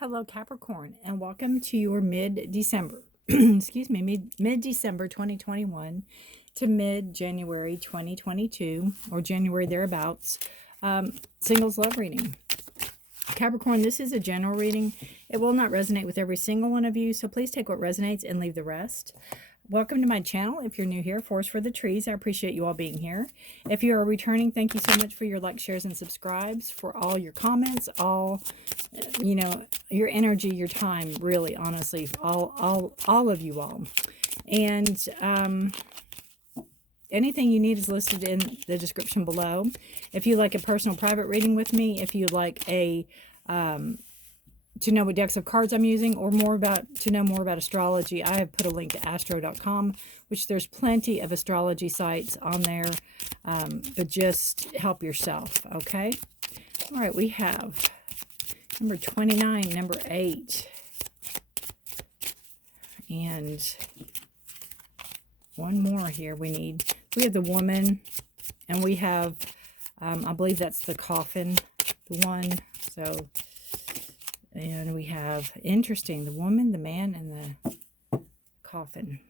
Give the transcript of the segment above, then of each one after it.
Hello, Capricorn, and welcome to your mid-December, excuse me, mid-December 2021 to mid-January 2022, or January thereabouts, singles love reading. Capricorn, this is a general reading. It will not resonate with every single one of you, so please take what resonates and leave the rest. Welcome to my channel. If you're new here, Forest for the Trees. I appreciate you all being here. If you are returning, thank you so much for your likes, shares, and subscribes, for all your comments, all, you know, your energy, your time, really, honestly, all of you all. And anything you need is listed in the description below. If you like a personal private reading with me, if you like a to know what decks of cards I'm using, or to know more about astrology, I have put a link to astro.com, which there's plenty of astrology sites on there, but just help yourself, okay? All right, we have number 29, number 8, and one more here we need. We have the woman, and we have, I believe that's the coffin, the one, so... And we have, interesting, the woman, the man, and the coffin.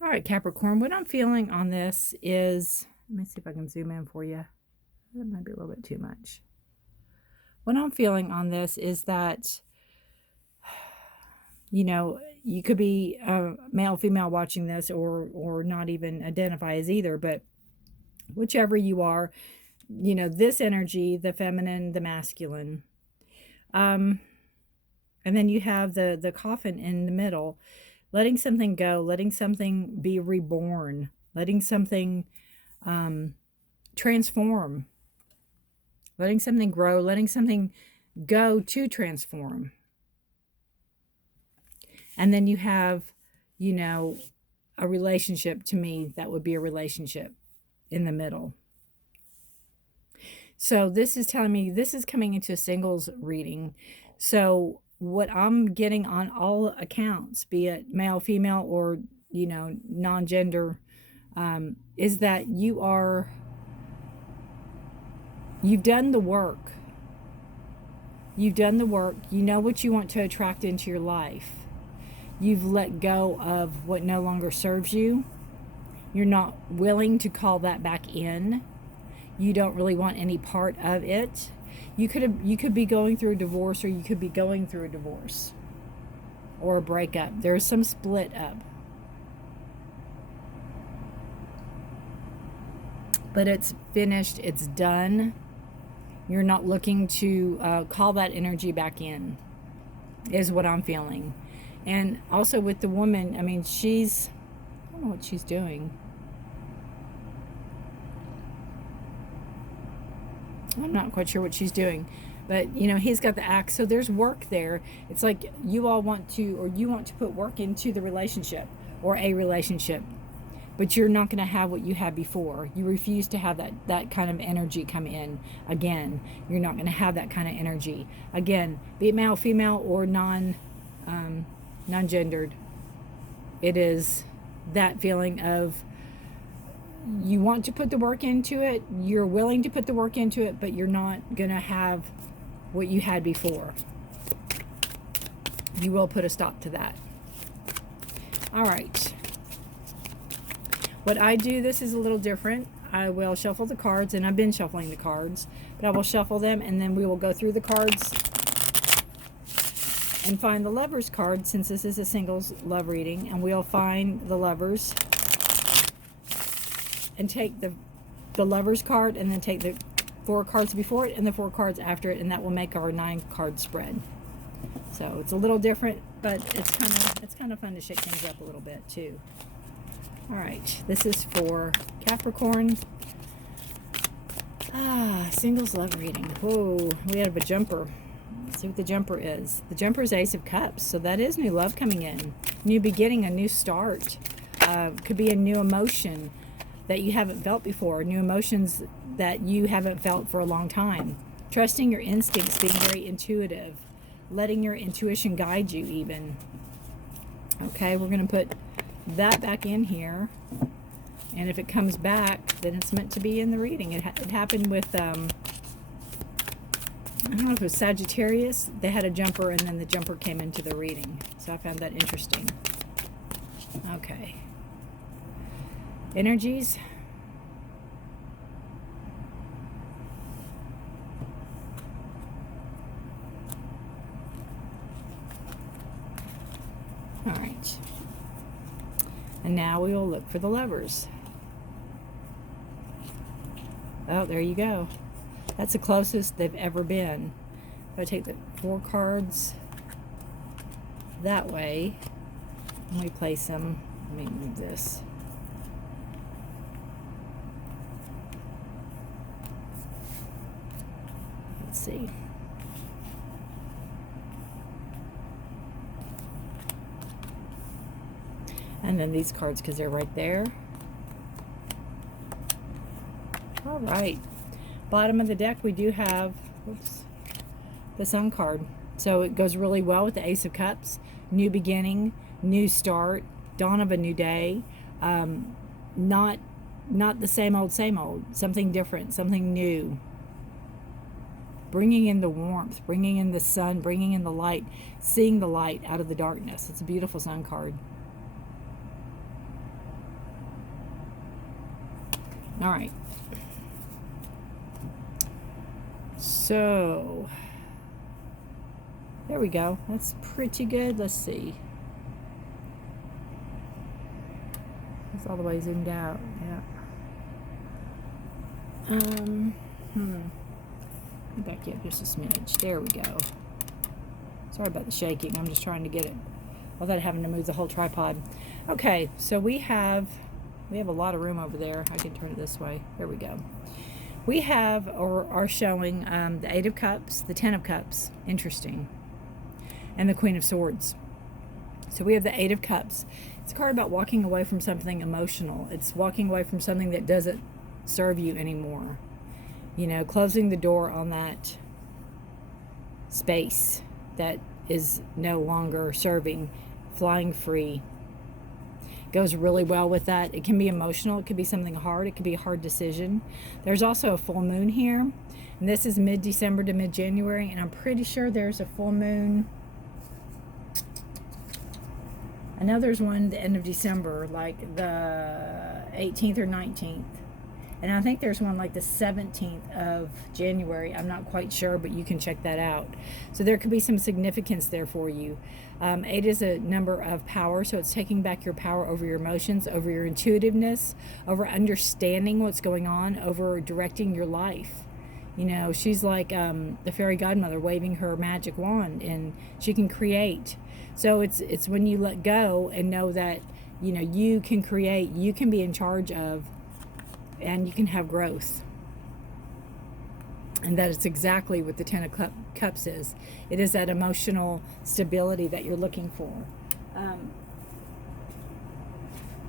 All right, Capricorn, what I'm feeling on this is, let me see if I can zoom in for you. That might be a little bit too much. What I'm feeling on this is that, you know, you could be male, female watching this, or not even identify as either, but whichever you are, you know, this energy, the feminine, the masculine. And then you have the coffin in the middle, letting something go, letting something be reborn, letting something transform, letting something grow, letting something go to transform. And then you have, you know, a relationship. To me, that would be a relationship in the middle. So this is telling me this is coming into a singles reading. So what I'm getting on all accounts, be it male, female, or, you know, non-gender, is that you've done the work. You've done the work. You know what you want to attract into your life. You've let go of what no longer serves you. You're not willing to call that back in. You don't really want any part of it. You could be going through a divorce, or you could be going through a divorce or a breakup. There's some split up. But it's finished. It's done. You're not looking to call that energy back in, is what I'm feeling. And also with the woman, I mean, I don't know what she's doing. I'm not quite sure what she's doing, but you know, he's got the axe, so there's work there. It's like you all want to put work into the relationship, or a relationship, but you're not going to have what you had before. You refuse to have that kind of energy come in again. You're not going to have that kind of energy again, be it male, female, or non-gendered. It is that feeling of, you want to put the work into it, you're willing to put the work into it, but you're not going to have what you had before. You will put a stop to that. All right. What I do, this is a little different. I will shuffle the cards, and I've been shuffling the cards, but I will shuffle them, and then we will go through the cards and find the Lovers card, since this is a singles love reading, and we'll find the Lovers and take the Lovers card, and then take the 4 cards before it and the 4 cards after it, and that will make our 9 card spread. So it's a little different, but it's kind of fun to shake things up a little bit too. All right, this is for Capricorn. Singles love reading. Whoa, we have a jumper. Let's see what the jumper is. The jumper is Ace of Cups, so that is new love coming in, new beginning, a new start. Could be a new emotion that you haven't felt before, new emotions that you haven't felt for a long time. Trusting your instincts, being very intuitive, letting your intuition guide you even. Okay, we're going to put that back in here, and if it comes back, then it's meant to be in the reading. It happened with I don't know if it was Sagittarius. They had a jumper, and then the jumper came into the reading. So I found that interesting. Okay. Energies. All right. And now we will look for the Lovers. Oh, there you go. That's the closest they've ever been. If I take the 4 cards that way, and we place them, let me move this. Let's see. And then these cards, because they're right there. All right. Bottom of the deck, we do have, oops, the Sun card. So it goes really well with the Ace of Cups. New beginning, new start, dawn of a new day. Not the same old, something different, something new. Bringing in the warmth, bringing in the sun, bringing in the light, seeing the light out of the darkness. It's a beautiful Sun card. All right. So, there we go. That's pretty good. Let's see. It's all the way zoomed out. Yeah. Back up just a smidge. There we go. Sorry about the shaking. I'm just trying to get it without having to move the whole tripod. Okay, so we have a lot of room over there. I can turn it this way. There we go. We have, or are showing, the 8 of Cups, the 10 of Cups. Interesting. And the Queen of Swords. So we have the 8 of Cups. It's a card about walking away from something emotional. It's walking away from something that doesn't serve you anymore. You know, closing the door on that space that is no longer serving, flying free. Goes really well with that. It can be emotional. It could be something hard. It could be a hard decision. There's also a full moon here. And this is mid-December to mid-January. And I'm pretty sure there's a full moon. I know there's one at the end of December, like the 18th or 19th. And I think there's one like the 17th of January. I'm not quite sure, but you can check that out. So there could be some significance there for you. 8 is a number of power, so it's taking back your power over your emotions, over your intuitiveness, over understanding what's going on, over directing your life. You know, she's like the fairy godmother waving her magic wand, and she can create. So it's when you let go and know that, you know, you can create, you can be in charge of, and you can have growth. And that is exactly what the 10 of Cups is. It is that emotional stability that you're looking for.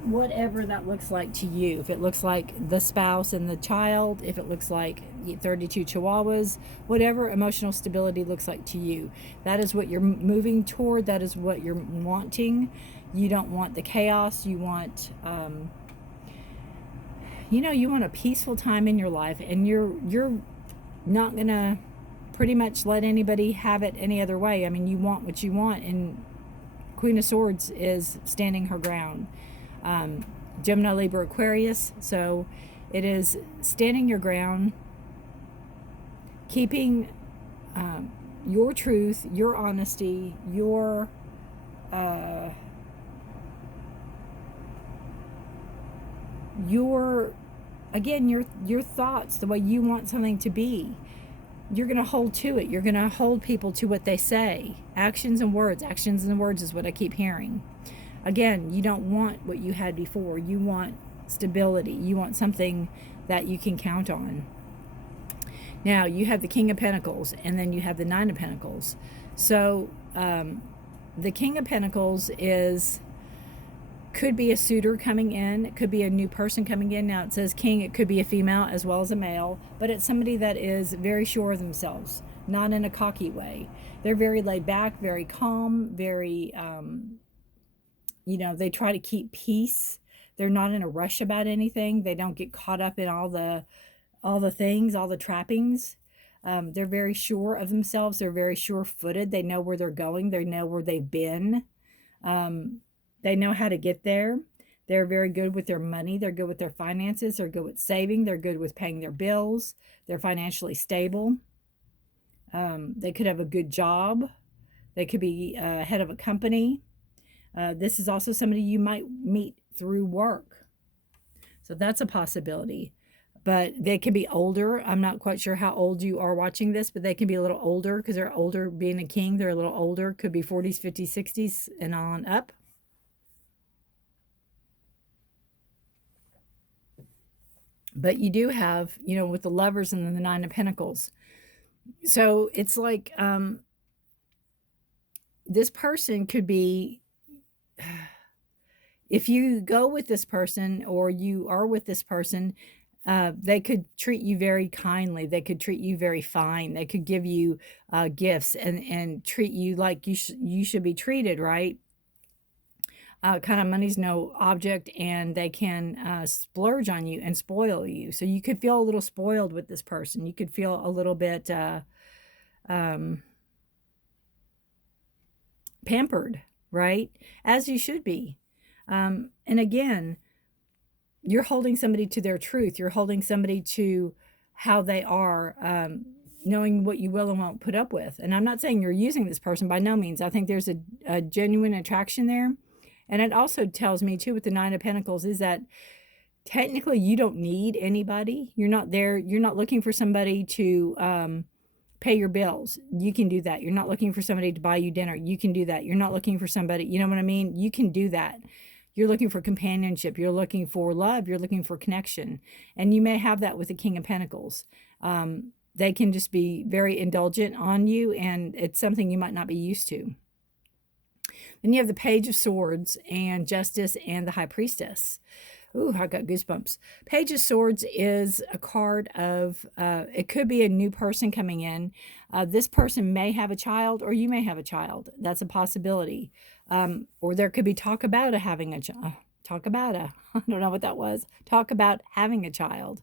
Whatever that looks like to you. If it looks like the spouse and the child, if it looks like 32 chihuahuas, whatever emotional stability looks like to you. That is what you're moving toward. That is what you're wanting. You don't want the chaos. You want... you know, you want a peaceful time in your life, and you're not gonna pretty much let anybody have it any other way. I mean, you want what you want, and Queen of Swords is standing her ground. Gemini, Libra, Aquarius, so it is standing your ground, keeping your truth, your honesty, your again, your thoughts, the way you want something to be. You're going to hold to it. You're going to hold people to what they say. Actions and words. Actions and words is what I keep hearing. Again, you don't want what you had before. You want stability. You want something that you can count on. Now, you have the King of Pentacles, and then you have the Nine of Pentacles. So, the King of Pentacles could be a suitor coming in. It could be a new person coming in. Now it says king. It could be a female as well as a male, but it's somebody that is very sure of themselves, not in a cocky way. They're very laid back, very calm, very, you know, they try to keep peace. They're not in a rush about anything. They don't get caught up in all the things, all the trappings. They're very sure of themselves. They're very sure-footed. They know where they're going. They know where they've been. They know how to get there. They're very good with their money. They're good with their finances. They're good with saving. They're good with paying their bills. They're financially stable. They could have a good job. They could be head of a company. This is also somebody you might meet through work. So that's a possibility. But they can be older. I'm not quite sure how old you are watching this, but they can be a little older because they're older. Being a king, they're a little older. Could be 40s, 50s, 60s, and on up. But you do have, you know, with the Lovers and then the Nine of Pentacles. So it's like this person could be, if you go with this person or you are with this person, they could treat you very kindly. They could treat you very fine. They could give you gifts and treat you like you should be treated, right? Kind of money's no object, and they can splurge on you and spoil you. So you could feel a little spoiled with this person. You could feel a little bit pampered, right? As you should be. And again, you're holding somebody to their truth. You're holding somebody to how they are, knowing what you will and won't put up with. And I'm not saying you're using this person, by no means. I think there's a genuine attraction there. And it also tells me too with the Nine of Pentacles is that technically you don't need anybody. You're not there. You're not looking for somebody to pay your bills. You can do that. You're not looking for somebody to buy you dinner. You can do that. You're not looking for somebody, you know what I mean? You can do that. You're looking for companionship. You're looking for love. You're looking for connection. And you may have that with the King of Pentacles. They can just be very indulgent on you, and it's something you might not be used to. Then you have the Page of Swords and Justice and the High Priestess. Ooh, I got goosebumps. Page of Swords is a card of, it could be a new person coming in. This person may have a child, or you may have a child. That's a possibility. Or there could be talk about having a child. I don't know what that was. Talk about having a child.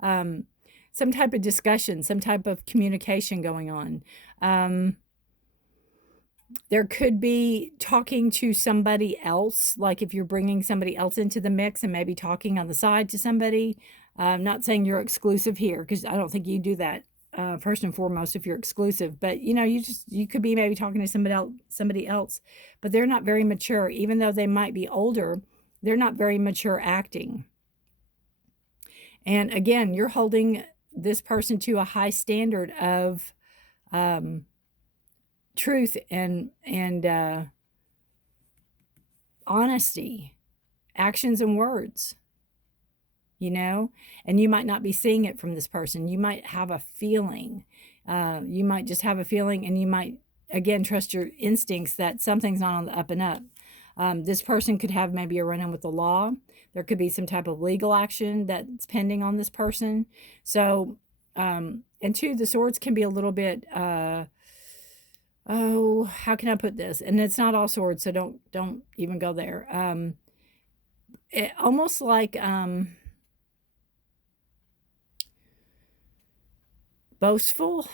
Some type of discussion, some type of communication going on. There could be talking to somebody else, like if you're bringing somebody else into the mix and maybe talking on the side to somebody. I'm not saying you're exclusive here, because I don't think you do that first and foremost if you're exclusive. But, you know, you could be maybe talking to somebody else, but they're not very mature. Even though they might be older, they're not very mature acting. And again, you're holding this person to a high standard of truth and honesty, actions and words, you know, and you might not be seeing it from this person. You might have a feeling, you might just have a feeling, and you might, again, trust your instincts that something's not on the up and up. This person could have maybe a run-in with the law. There could be some type of legal action that's pending on this person. So, and two, the swords can be a little bit, oh, how can I put this? And it's not all swords, so don't even go there. Almost like boastful,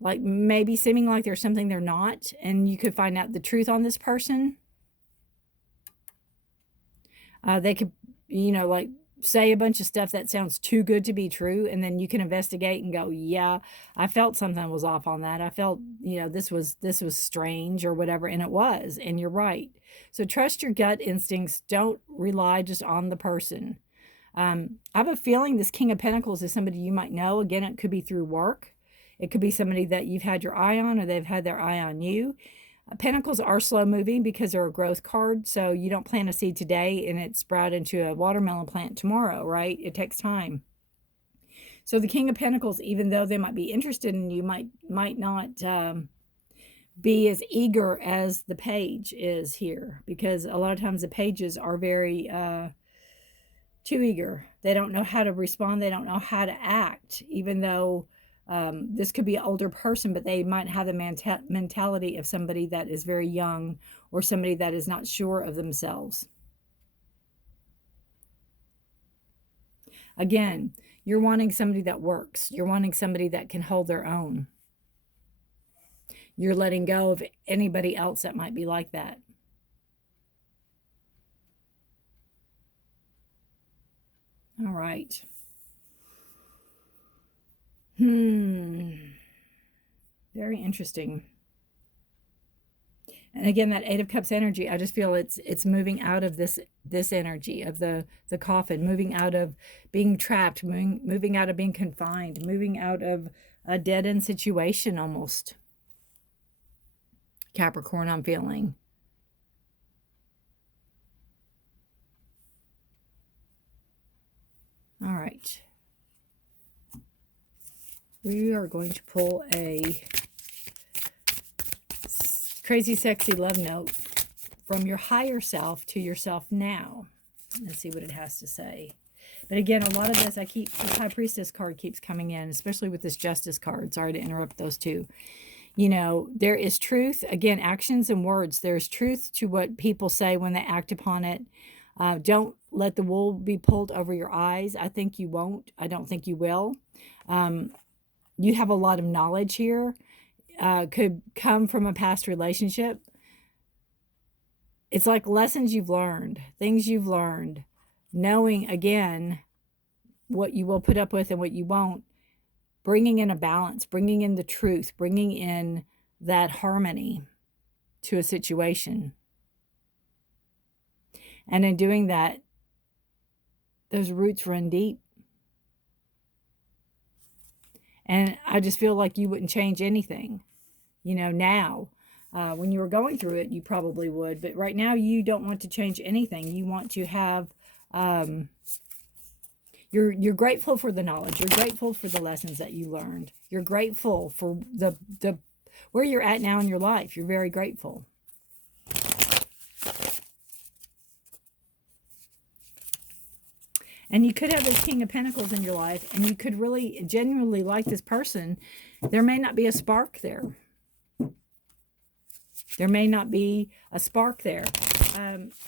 like maybe seeming like there's something they're not, and you could find out the truth on this person. They could, you know, like say a bunch of stuff that sounds too good to be true, and then you can investigate and go, yeah, I felt something was off on that. I felt, you know, this was strange or whatever, and it was, and you're right. So trust your gut instincts. Don't rely just on the person. I have a feeling this King of Pentacles is somebody you might know. Again, it could be through work. It could be somebody that you've had your eye on, or they've had their eye on you. Pentacles are slow moving because they're a growth card. So you don't plant a seed today and it sprout into a watermelon plant tomorrow, right? It takes time. So the King of Pentacles, even though they might be interested in you, might not be as eager as the Page is here, because a lot of times the Pages are very too eager. They don't know how to respond. They don't know how to act, even though this could be an older person, but they might have the mentality of somebody that is very young, or somebody that is not sure of themselves. Again, You're wanting somebody that works. You're wanting somebody that can hold their own. You're letting go of anybody else that might be like that. All right. Very interesting. And again, that Eight of Cups energy, I just feel it's moving out of this energy of the coffin, moving out of being trapped, moving out of being confined, moving out of a dead-end situation almost. Capricorn, I'm feeling. All right. We are going to pull a crazy, sexy love note from your higher self to yourself now. Let's see what it has to say. But again, a lot of this, this High Priestess card keeps coming in, especially with this Justice card. Sorry to interrupt those two. You know, there is truth. Again, actions and words. There's truth to what people say when they act upon it. Don't let the wool be pulled over your eyes. I think you won't. I don't think you will. You have a lot of knowledge here. Could come from a past relationship. It's like lessons you've learned, things you've learned, knowing again what you will put up with and what you won't, bringing in a balance, bringing in the truth, bringing in that harmony to a situation. And in doing that, those roots run deep. And I just feel like you wouldn't change anything, you know, now. When you were going through it, you probably would. But right now, you don't want to change anything. You want to have, you're grateful for the knowledge. You're grateful for the lessons that you learned. You're grateful for the where you're at now in your life. You're very grateful. And you could have this King of Pentacles in your life, and you could really genuinely like this person. There may not be a spark there. There may not be a spark there.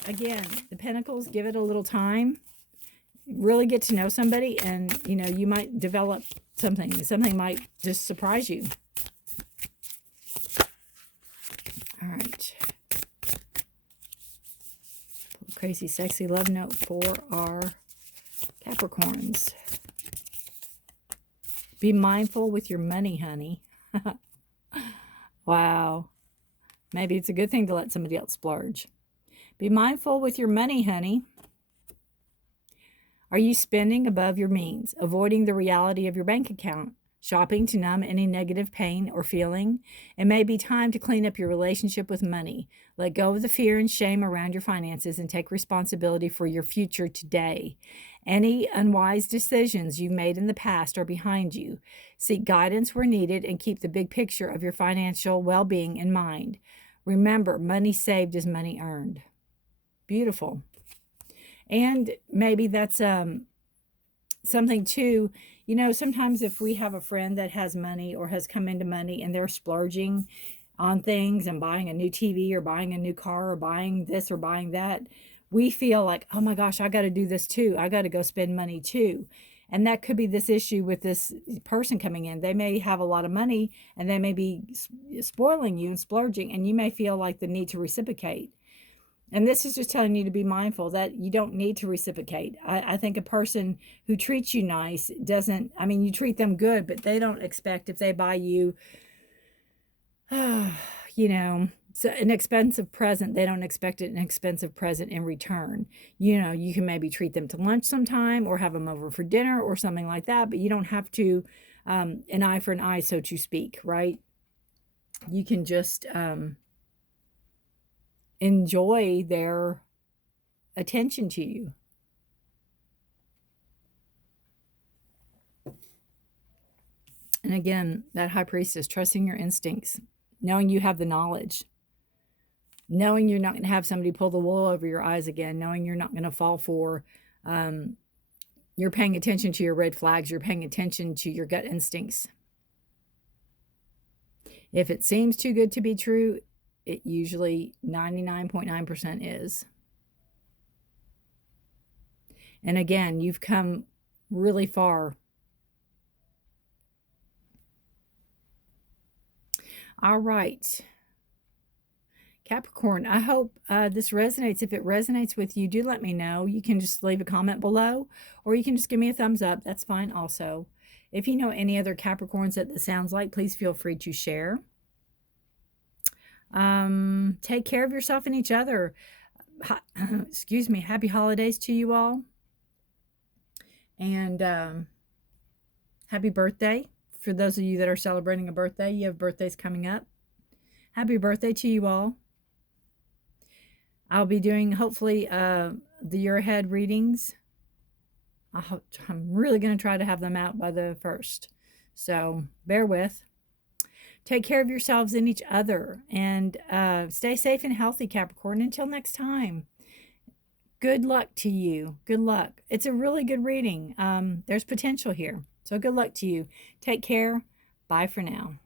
Again, the Pentacles, give it a little time. Really get to know somebody, and, you know, you might develop something. Something might just surprise you. All right. Crazy, sexy love note for our Capricorns. Be mindful with your money, honey. Wow. Maybe it's a good thing to let somebody else splurge. Be mindful with your money, honey. Are you spending above your means, avoiding the reality of your bank account, shopping to numb any negative pain or feeling? It may be time to clean up your relationship with money. Let go of the fear and shame around your finances and take responsibility for your future today. Any unwise decisions you've made in the past are behind you. Seek guidance where needed and keep the big picture of your financial well-being in mind. Remember, money saved is money earned. Beautiful. And maybe that's something too, you know, sometimes if we have a friend that has money or has come into money and they're splurging on things and buying a new TV or buying a new car or buying this or buying that, we feel like, oh my gosh, I got to do this too. I got to go spend money too. And that could be this issue with this person coming in. They may have a lot of money and they may be spoiling you and splurging, and you may feel like the need to reciprocate. And this is just telling you to be mindful that you don't need to reciprocate. I think a person who treats you nice doesn't, I mean, you treat them good, but they don't expect if they buy you, you know, so an expensive present, they don't expect an expensive present in return. You know, you can maybe treat them to lunch sometime or have them over for dinner or something like that, but you don't have to, an eye for an eye, so to speak, right? You can just enjoy their attention to you. And again, that High Priestess, trusting your instincts, knowing you have the knowledge, knowing you're not going to have somebody pull the wool over your eyes again, knowing you're not going to fall for, you're paying attention to your red flags, you're paying attention to your gut instincts. If it seems too good to be true, it usually 99.9% is. And again, you've come really far All right. Capricorn, I hope this resonates. If it resonates with you, do let me know. You can just leave a comment below, or you can just give me a thumbs up. That's fine also. If you know any other Capricorns that this sounds like, please feel free to share. Take care of yourself and each other. Excuse me. Happy holidays to you all. And happy birthday. For those of you that are celebrating a birthday, you have birthdays coming up. Happy birthday to you all. I'll be doing, hopefully, the year ahead readings. I'm really going to try to have them out by the 1st. So bear with. Take care of yourselves and each other. And stay safe and healthy, Capricorn. Until next time. Good luck to you. Good luck. It's a really good reading. There's potential here. So good luck to you. Take care. Bye for now.